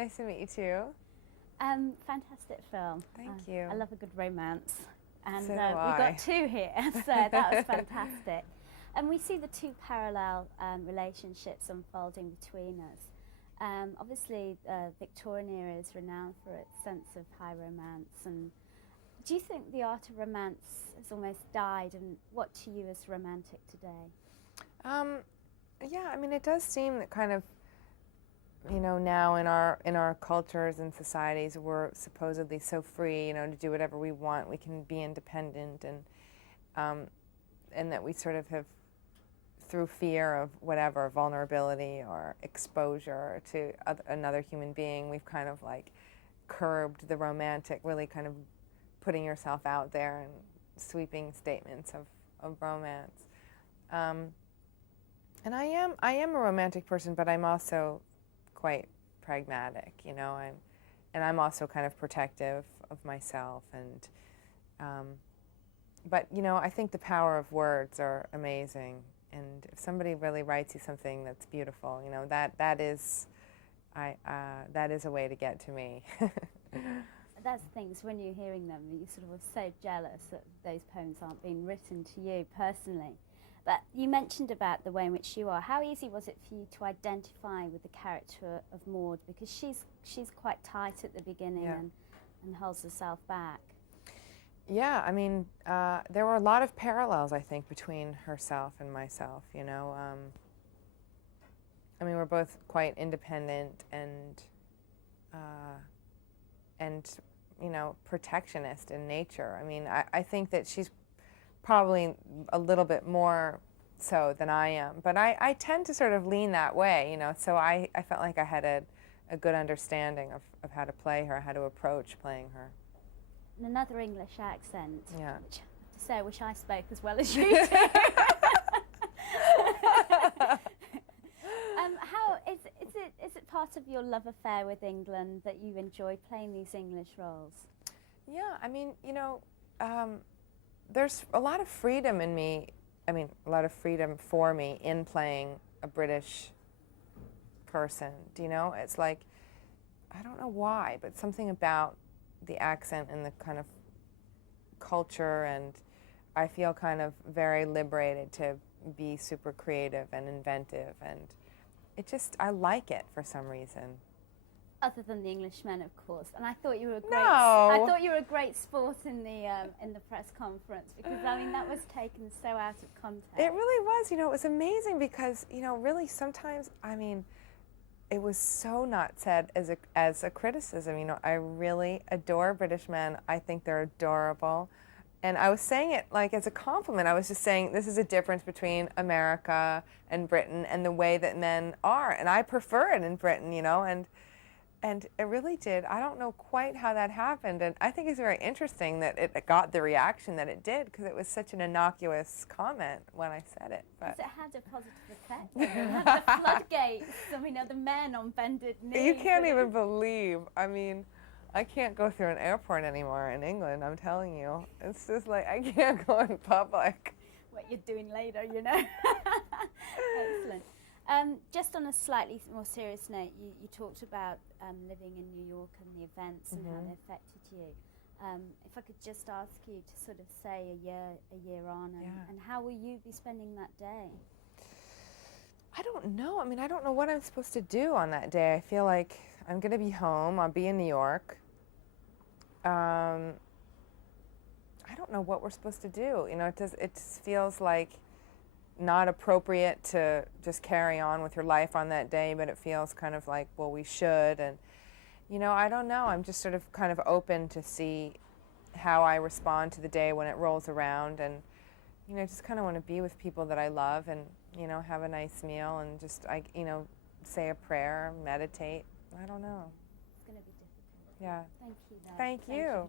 Nice to meet you too. Fantastic film. Thank you. I love a good romance. And So do we've I. got two here, so that was fantastic. And we see the two parallel relationships unfolding between us. Obviously, Victorian era is renowned for its sense of high romance. And do you think the art of romance has almost died? And what to you is romantic today? Yeah, I mean, it does seem that kind of, now in our cultures and societies, we're supposedly so free, to do whatever we want. We can be independent, and that we sort of have, through fear of whatever, vulnerability or exposure to another human being, we've kind of like curbed the romantic, really kind of putting yourself out there and sweeping statements of romance. And I am a romantic person, but I'm also quite pragmatic, and I'm also kind of protective of myself. And but I think the power of words are amazing. And if somebody really writes you something that's beautiful, that is a way to get to me. That's the thing, is when you're hearing them, you sort of are so jealous that those poems aren't being written to you personally. But you mentioned about the way in which you are. How easy was it for you to identify with the character of Maud? Because she's quite tight at the beginning, Yeah. and holds herself back. Yeah, I mean, there were a lot of parallels, I think, between herself and myself, I mean, we're both quite independent and protectionist in nature. I mean, I think that she's probably a little bit more so than I am, but I tend to sort of lean that way, so I felt like I had a good understanding of how to play her, how to approach playing her. And another English accent, Yeah. which I have to say, I wish I spoke as well as you do. How is it part of your love affair with England that you enjoy playing these English roles? Yeah, I mean, there's a lot of freedom in me. I mean, a lot of freedom for me in playing a British person. It's like, I don't know why, but something about the accent and the kind of culture, and I feel kind of very liberated to be super creative and inventive, and I like it for some reason. Other than the Englishmen, of course. And I thought you were a great. No. I thought you were a great sport in the press conference, because I mean that was taken so out of context. It really was. It was amazing because really sometimes, I mean, it was so not said as a criticism. I really adore British men. I think they're adorable. And I was saying it like as a compliment. I was just saying this is a difference between America and Britain and the way that men are. And I prefer it in Britain, and it really did. I don't know quite how that happened. And I think it's very interesting that it got the reaction that it did, because it was such an innocuous comment when I said it. But it had a positive effect. It had the floodgates. The men on bended knee. You can't even believe. I mean, I can't go through an airport anymore in England, I'm telling you. It's just like, I can't go in public. What you're doing later, Excellent. Just on a slightly more serious note, you talked about living in New York and the events and how they affected you. If I could just ask you to sort of say a year on, and how will you be spending that day? I don't know. I mean, I don't know what I'm supposed to do on that day. I feel like I'm going to be home. I'll be in New York. I don't know what we're supposed to do. It just feels like not appropriate to just carry on with your life on that day, but it feels kind of like, well, we should. And, I don't know. I'm just sort of kind of open to see how I respond to the day when it rolls around. And, just kind of want to be with people that I love and, have a nice meal and just, say a prayer, meditate. I don't know. It's going to be difficult. Yeah. Thank you, though. Thank you.